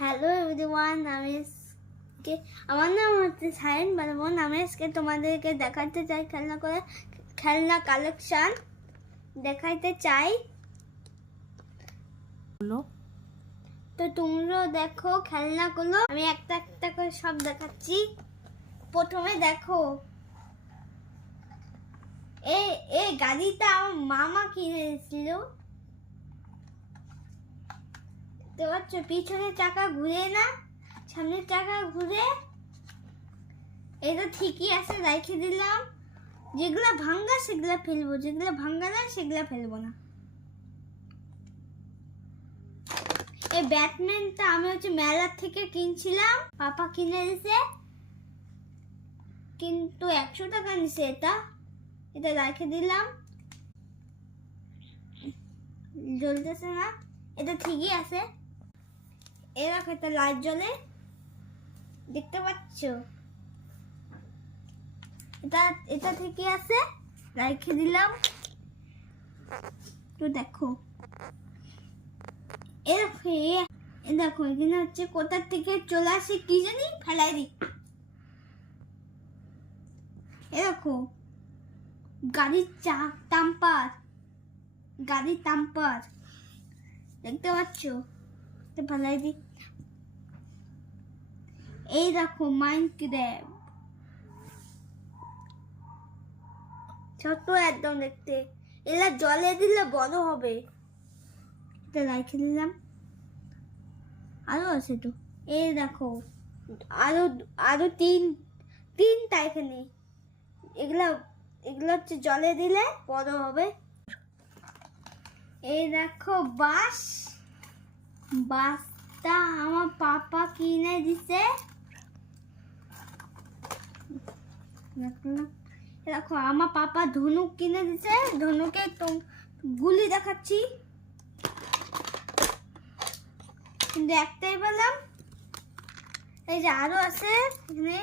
Hello everyone, আমার নাম হচ্ছে সায়ন বর্মন। আমি আজকে তোমাদেরকে দেখাতে চাই খেলনা কালেকশন দেখাইতে চাই। তো তোমরাও দেখো খেলনাগুলো, আমি একটা একটা করে সব দেখাচ্ছি। প্রথমে দেখো, এই গাড়িটা আমার মামা কিনে দিয়েছিল। তো হচ্ছে পিছনের চাকা ঘুরে না, সামনের চাকা ঘুরে। এটা ঠিকই আছে, রেখে দিলাম। যেগুলা ভাঙ্গা সেগুলা ফেলবো, যেগুলা ভাঙ্গা না সেগুলা ফেলবো না। এই ব্যাটম্যানটা আমি হচ্ছে মেলার থেকে কিনছিলাম, পাপা কিনে দিয়েছে, কিন্তু 100 টাকা নিছে। এটা রেখে দিলাম, জ্বলতেছে না। এটা ঠিকই আছে। এরকম একটা লাইট জ্বলে, দেখতে পাচ্ছ? এটা ঠিকই আছে, রেখে দিলাম। তো দেখো, দেখো এখানে হচ্ছে কোথা থেকে চলে আসে কি জানি, ফেলাই দিই। দেখো গাড়ির টাম্পার দেখতে পাচ্ছ? ফেলাই দিই। এই দেখো মাইনক্রাফট, ছোট একদম দেখতে। এলা জলে দিলে বড় হবে। এটা রেখে দিলাম। আরো আছে তো, এই দেখো আরো তিনটা এখানে। এগুলা হচ্ছে জলে দিলে বড় হবে। এই দেখো বাসটা আমার পাপা কিনে দিছে। দেখো আমার পাপা ধনুক কিনে দিছে। ধনুকে তো গুলি দেখাচ্ছি, কিন্তু একটাই পেলাম। এই যে আরো আছে এখানে।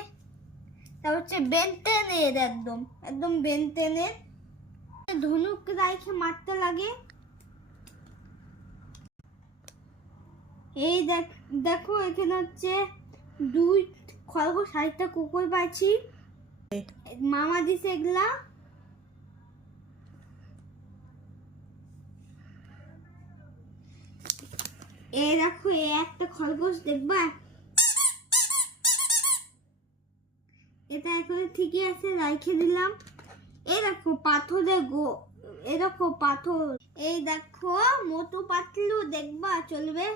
তা হচ্ছে বেনটেনের, একদম বেনটেনের ধনুক রাইখে মারতে লাগে। এই দেখো এখানে হচ্ছে 2 খরগোশ, 60টা কুকুর পাচ্ছি। মামা দিছে এগুলা। এই দেখো একটা খরগোশ, দেখবা? এটা এখন ঠিকই আছে, রেখে দিলাম। এই দেখো পাথর। এই দেখো মোটু পাতলু, দেখবা? চলবে।